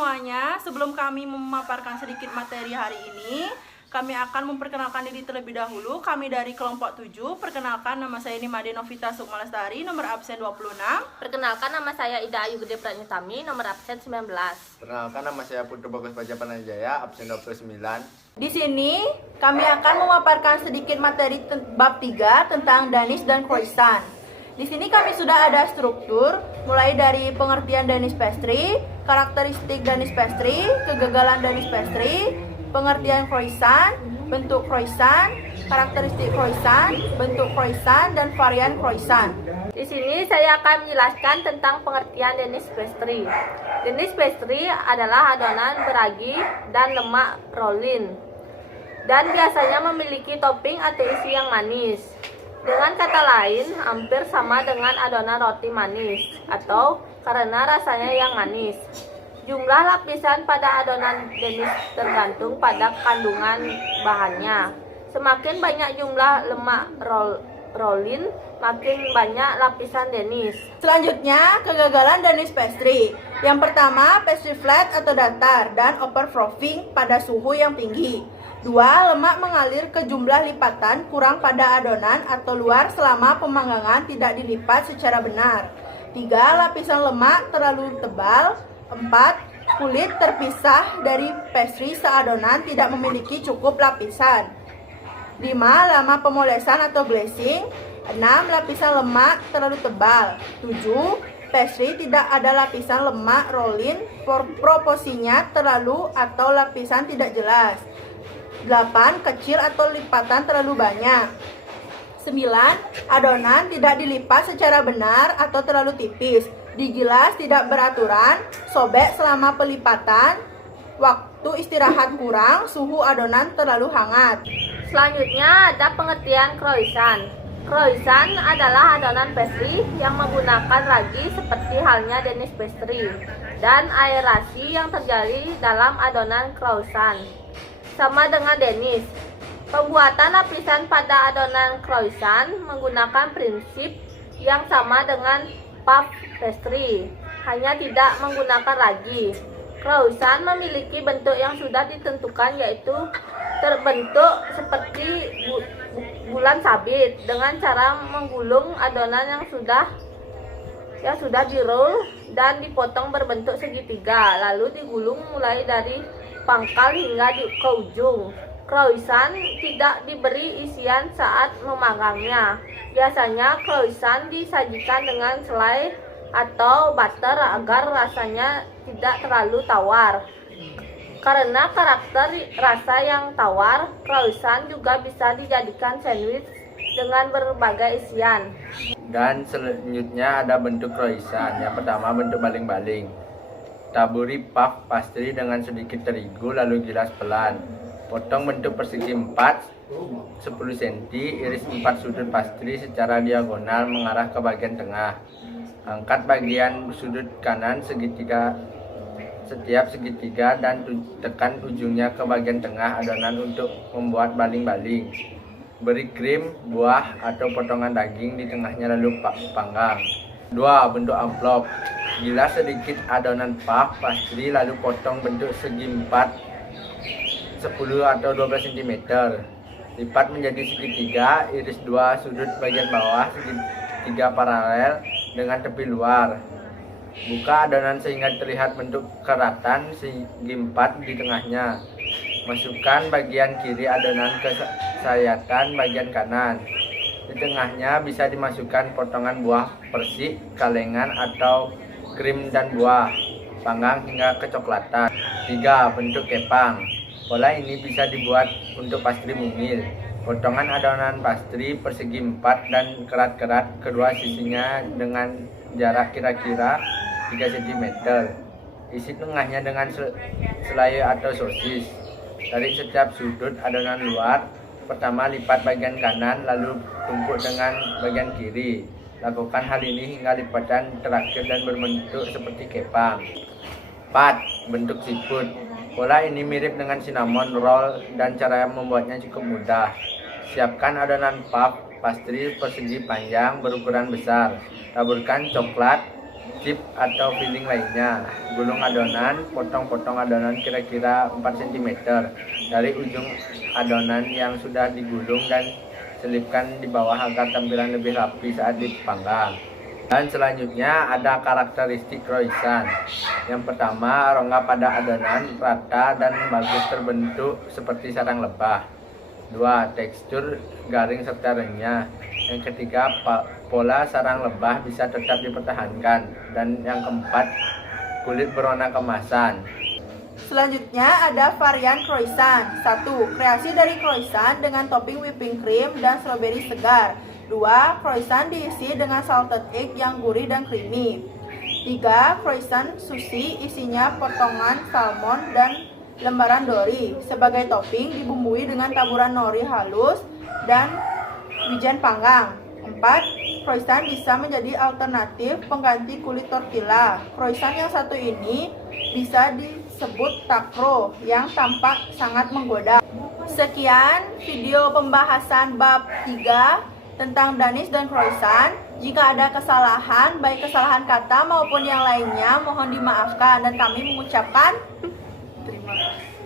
semuanya, sebelum kami memaparkan sedikit materi hari ini, kami akan memperkenalkan diri terlebih dahulu. Kami dari kelompok 7. Perkenalkan, nama saya Nimade Novita Sukma Lestari, nomor absen 26. Perkenalkan, nama saya Ida Ayu Gede Pratnyutami, nomor absen 19. Perkenalkan, nama saya Putu Bagus Baja Panajaya, absen 29. Di sini kami akan memaparkan sedikit materi bab 3 tentang Danish dan Croissant. Di sini kami sudah ada struktur mulai dari pengertian Danish pastry, karakteristik Danish pastry, kegagalan Danish pastry, pengertian croissant, bentuk croissant, karakteristik croissant, bentuk croissant, dan varian croissant. Di sini saya akan menjelaskan tentang pengertian Danish pastry. Danish pastry adalah adonan beragi dan lemak rollin, dan biasanya memiliki topping atau isi yang manis. Dengan kata lain, hampir sama dengan adonan roti manis, atau karena rasanya yang manis. Jumlah lapisan pada adonan Danish tergantung pada kandungan bahannya. Semakin banyak jumlah lemak rollin, makin banyak lapisan Danish. Selanjutnya, kegagalan Danish pastry. Yang pertama, pastry flat atau datar dan over frothing pada suhu yang tinggi. 2. Lemak mengalir ke jumlah lipatan kurang pada adonan atau luar selama pemanggangan tidak dilipat secara benar. 3. Lapisan lemak terlalu tebal. 4. Kulit terpisah dari pastry seadonan tidak memiliki cukup lapisan. 5. Lama pemolesan atau glazing. 6. Lapisan lemak terlalu tebal. 7. Pastry tidak ada lapisan lemak rollin, proporsinya terlalu atau lapisan tidak jelas. 8. Kecil atau lipatan terlalu banyak. 9. Adonan tidak dilipat secara benar atau terlalu tipis. Digilas tidak beraturan, sobek selama pelipatan, waktu istirahat kurang, suhu adonan terlalu hangat. Selanjutnya ada pengertian croissant. Croissant adalah adonan pastry yang menggunakan ragi seperti halnya Danish pastry dan aerasi yang terjadi dalam adonan croissant. Sama dengan Danish, pembuatan lapisan pada adonan croissant menggunakan prinsip yang sama dengan puff pastry, hanya tidak menggunakan ragi. Croissant memiliki bentuk yang sudah ditentukan, yaitu terbentuk seperti bulan sabit dengan cara menggulung adonan yang sudah di-roll dan dipotong berbentuk segitiga, lalu digulung mulai dari pangkal hingga ke ujung. Croissant tidak diberi isian saat memanggangnya. Biasanya croissant disajikan dengan selai atau butter agar rasanya tidak terlalu tawar. Karena karakter rasa yang tawar, croissant juga bisa dijadikan sandwich dengan berbagai isian. Dan selanjutnya ada bentuk croissant. Yang pertama, bentuk baling-baling. Taburi puff pastry dengan sedikit terigu lalu gilas pelan. Potong bentuk persegi 4 10 cm, iris 4 sudut pastry secara diagonal mengarah ke bagian tengah. Angkat bagian sudut kanan setiap segitiga dan tekan ujungnya ke bagian tengah adonan untuk membuat baling-baling. Beri krim, buah, atau potongan daging di tengahnya lalu panggang. 2. Bentuk amplop. Gilas sedikit adonan puff pastry lalu potong bentuk segi 4 10 atau 12 cm. Lipat menjadi segitiga, iris 2 sudut bagian bawah segitiga paralel dengan tepi luar. Buka adonan sehingga terlihat bentuk keratan segi 4 di tengahnya. Masukkan bagian kiri adonan ke sayatan bagian kanan. Di tengahnya bisa dimasukkan potongan buah persik, kalengan, atau krim dan buah. Panggang hingga kecoklatan. 3. Bentuk kepang. Pola ini bisa dibuat untuk pastry mungil. Potongan adonan pastry persegi 4 dan kerat-kerat kedua sisinya dengan jarak kira-kira 3 cm. Isi tengahnya dengan selai atau sosis. Dari setiap sudut adonan luar. Pertama, lipat bagian kanan, lalu tumpuk dengan bagian kiri. Lakukan hal ini hingga lipatan terakhir dan berbentuk seperti kepang. 4. Bentuk siput. Pola ini mirip dengan cinnamon roll dan cara membuatnya cukup mudah. Siapkan adonan puff pastry persegi panjang berukuran besar. Taburkan coklat chip atau filling lainnya. Gulung adonan, potong-potong adonan kira-kira 4 cm dari ujung adonan yang sudah digulung dan selipkan di bawah agar tampilan lebih rapi saat dipanggang. Dan selanjutnya ada karakteristik croissant. Yang pertama, rongga pada adonan rata dan bagus terbentuk seperti sarang lebah. 2. Tekstur garing serta renyah. Yang ketiga, pola sarang lebah bisa tetap dipertahankan. Dan yang keempat, kulit berwarna kemasan. Selanjutnya ada varian croissant. 1. Kreasi dari croissant dengan topping whipping cream dan stroberi segar. 2. Croissant diisi dengan salted egg yang gurih dan creamy. 3. Croissant sushi isinya potongan salmon dan lembaran dori. Sebagai topping dibumbui dengan taburan nori halus dan wijen panggang. 4. Croissant bisa menjadi alternatif pengganti kulit tortilla. Croissant yang satu ini bisa disebut takro yang tampak sangat menggoda. Sekian video pembahasan bab 3 tentang Danish dan croissant. Jika ada kesalahan, baik kesalahan kata maupun yang lainnya, mohon dimaafkan dan kami mengucapkan terima kasih.